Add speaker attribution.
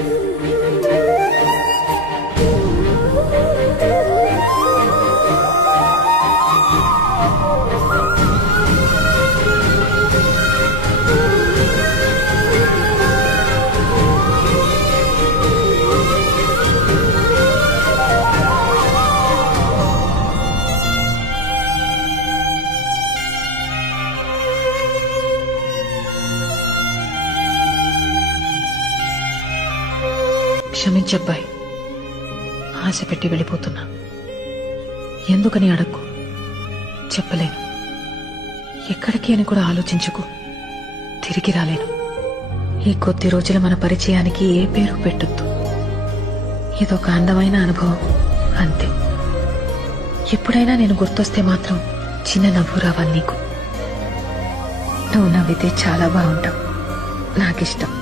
Speaker 1: Thank you. క్షమించబ్బాయి. ఆశ పెట్టి వెళ్ళిపోతున్నా. ఎందుకని అడక్కు? చెప్పలేను. ఎక్కడికి అని కూడా ఆలోచించుకు. తిరిగి రాలేను. ఈ కొద్ది రోజుల మన పరిచయానికి ఏ పేరు పెట్టొద్దు. ఇదొక అందమైన అనుభవం అంతే. ఎప్పుడైనా నేను గుర్తొస్తే మాత్రం చిన్న నవ్వు రావాలి నీకు. నువ్వు నవ్వితే చాలా బాగుంటావు. నాకిష్టం.